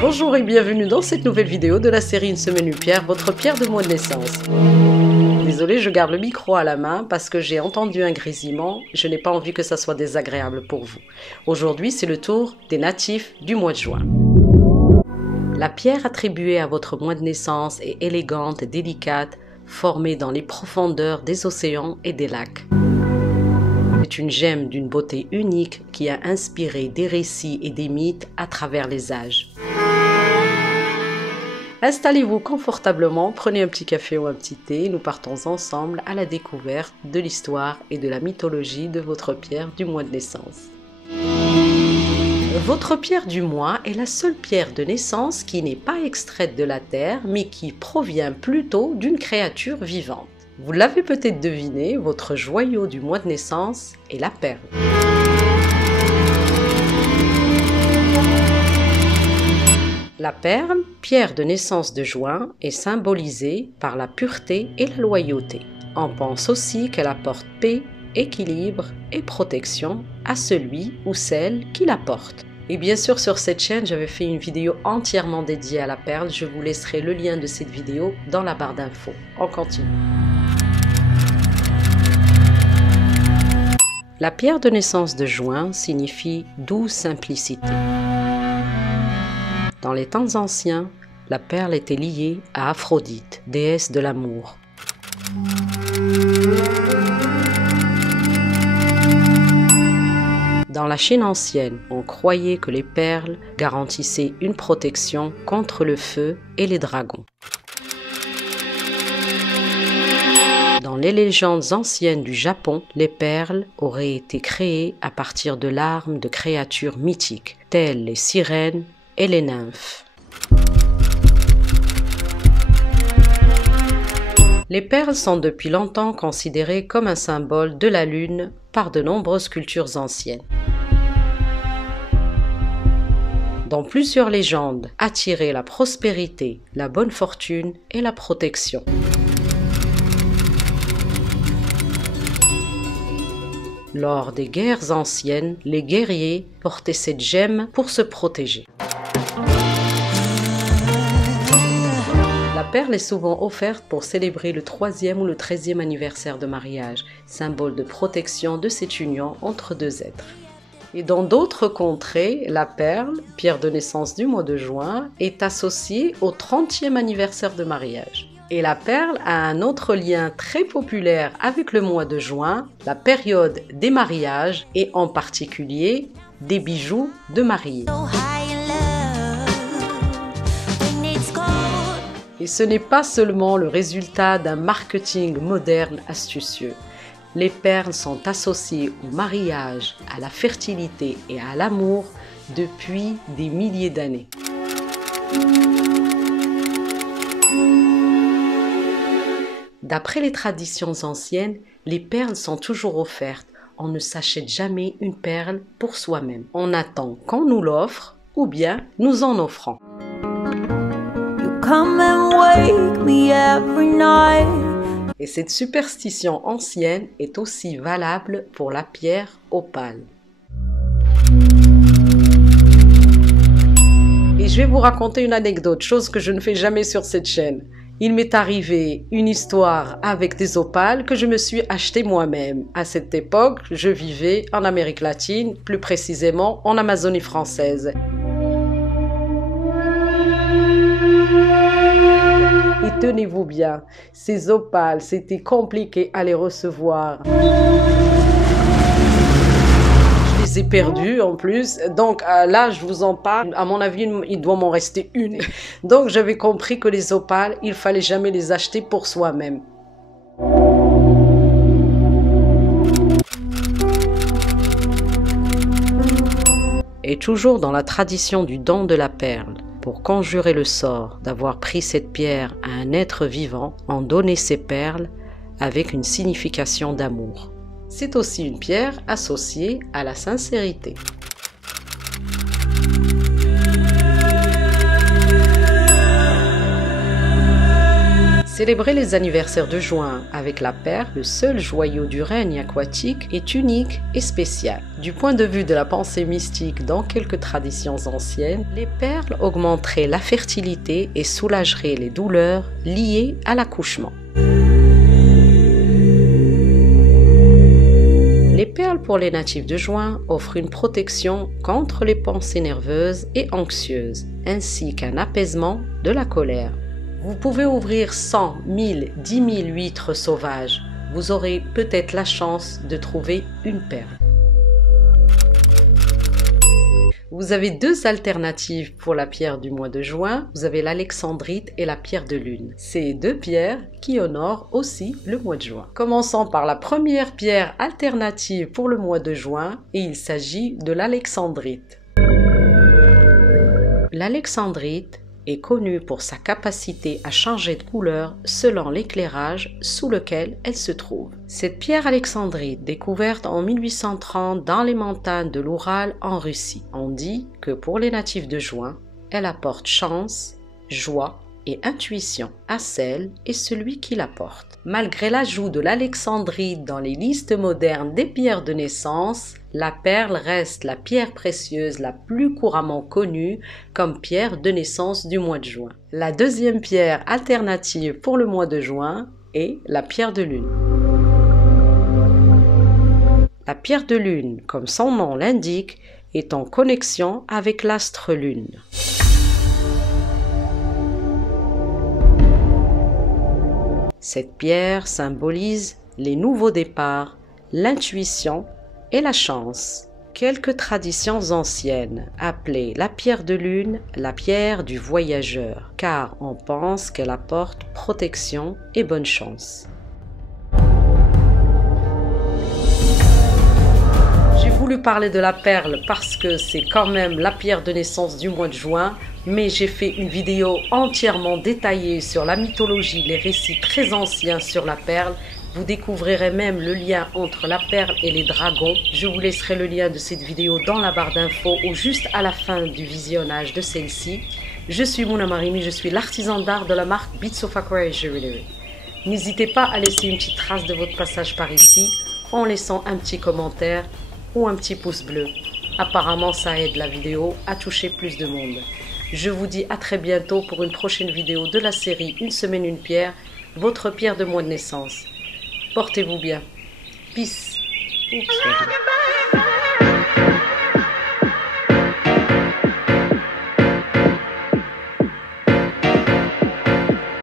Bonjour et bienvenue dans cette nouvelle vidéo de la série Une semaine une pierre, votre pierre de mois de naissance. Désolée, je garde le micro à la main parce que j'ai entendu un grésillement, je n'ai pas envie que ça soit désagréable pour vous. Aujourd'hui, c'est le tour des natifs du mois de juin. La pierre attribuée à votre mois de naissance est élégante et délicate, formée dans les profondeurs des océans et des lacs. C'est une gemme d'une beauté unique qui a inspiré des récits et des mythes à travers les âges. Installez-vous confortablement, prenez un petit café ou un petit thé, nous partons ensemble à la découverte de l'histoire et de la mythologie de votre pierre du mois de naissance. Votre pierre du mois est la seule pierre de naissance qui n'est pas extraite de la terre, mais qui provient plutôt d'une créature vivante. Vous l'avez peut-être deviné, votre joyau du mois de naissance est la perle. La perle, pierre de naissance de juin, est symbolisée par la pureté et la loyauté. On pense aussi qu'elle apporte paix, équilibre et protection à celui ou celle qui la porte. Et bien sûr, sur cette chaîne, j'avais fait une vidéo entièrement dédiée à la perle. Je vous laisserai le lien de cette vidéo dans la barre d'infos. On continue. La pierre de naissance de juin signifie douce simplicité. Dans les temps anciens, la perle était liée à Aphrodite, déesse de l'amour. Dans la Chine ancienne, on croyait que les perles garantissaient une protection contre le feu et les dragons. Dans les légendes anciennes du Japon, les perles auraient été créées à partir de larmes de créatures mythiques, telles les sirènes et les nymphes. Les perles sont depuis longtemps considérées comme un symbole de la lune par de nombreuses cultures anciennes. Dans plusieurs légendes, attiraient la prospérité, la bonne fortune et la protection. Lors des guerres anciennes, les guerriers portaient cette gemme pour se protéger. La perle est souvent offerte pour célébrer le 3e ou le 13e anniversaire de mariage, symbole de protection de cette union entre deux êtres. Et dans d'autres contrées, la perle, pierre de naissance du mois de juin, est associée au 30e anniversaire de mariage. Et la perle a un autre lien très populaire avec le mois de juin, la période des mariages et en particulier des bijoux de mariée. Et ce n'est pas seulement le résultat d'un marketing moderne astucieux. Les perles sont associées au mariage, à la fertilité et à l'amour depuis des milliers d'années. D'après les traditions anciennes, les perles sont toujours offertes. On ne s'achète jamais une perle pour soi-même. On attend qu'on nous l'offre ou bien nous en offrons. Et cette superstition ancienne est aussi valable pour la pierre opale. Et je vais vous raconter une anecdote, chose que je ne fais jamais sur cette chaîne. Il m'est arrivé une histoire avec des opales que je me suis acheté moi-même. À cette époque, je vivais en Amérique latine, plus précisément en Amazonie française. Et tenez-vous bien, ces opales, c'était compliqué à les recevoir. Je les ai perdues en plus, donc là je vous en parle, à mon avis il doit m'en rester une. Donc j'avais compris que les opales, il fallait jamais les acheter pour soi-même. Et toujours dans la tradition du don de la perle, pour conjurer le sort d'avoir pris cette pierre à un être vivant, on donnait ces perles avec une signification d'amour. C'est aussi une pierre associée à la sincérité. Célébrer les anniversaires de juin avec la perle, le seul joyau du règne aquatique, est unique et spécial. Du point de vue de la pensée mystique dans quelques traditions anciennes, les perles augmenteraient la fertilité et soulageraient les douleurs liées à l'accouchement. Les perles pour les natifs de juin offrent une protection contre les pensées nerveuses et anxieuses, ainsi qu'un apaisement de la colère. Vous pouvez ouvrir 100, 1000, 10 000 huîtres sauvages. Vous aurez peut-être la chance de trouver une perle. Vous avez deux alternatives pour la pierre du mois de juin. Vous avez l'alexandrite et la pierre de lune. C'est deux pierres qui honorent aussi le mois de juin. Commençons par la première pierre alternative pour le mois de juin et il s'agit de l'alexandrite. L'alexandrite est connue pour sa capacité à changer de couleur selon l'éclairage sous lequel elle se trouve. Cette pierre alexandrite, découverte en 1830 dans les montagnes de l'Oural en Russie, on dit que pour les natifs de juin, elle apporte chance, joie et intuition à celle et celui qui la porte. Malgré l'ajout de l'alexandrite dans les listes modernes des pierres de naissance, la perle reste la pierre précieuse la plus couramment connue comme pierre de naissance du mois de juin. La deuxième pierre alternative pour le mois de juin est la pierre de lune. La pierre de lune, comme son nom l'indique, est en connexion avec l'astre lune. Cette pierre symbolise les nouveaux départs, l'intuition et la chance. Quelques traditions anciennes appelaient la pierre de lune la pierre du voyageur, car on pense qu'elle apporte protection et bonne chance. J'ai voulu parler de la perle parce que c'est quand même la pierre de naissance du mois de juin, mais j'ai fait une vidéo entièrement détaillée sur la mythologie, les récits très anciens sur la perle. Vous découvrirez même le lien entre la perle et les dragons. Je vous laisserai le lien de cette vidéo dans la barre d'infos ou juste à la fin du visionnage de celle-ci. Je suis Mouna Marimi, je suis l'artisan d'art de la marque Beats of Aquarius Jewelry. N'hésitez pas à laisser une petite trace de votre passage par ici en laissant un petit commentaire ou un petit pouce bleu. Apparemment, ça aide la vidéo à toucher plus de monde. Je vous dis à très bientôt pour une prochaine vidéo de la série Une semaine, une pierre, votre pierre de mois de naissance. Portez-vous bien. Peace. Oups.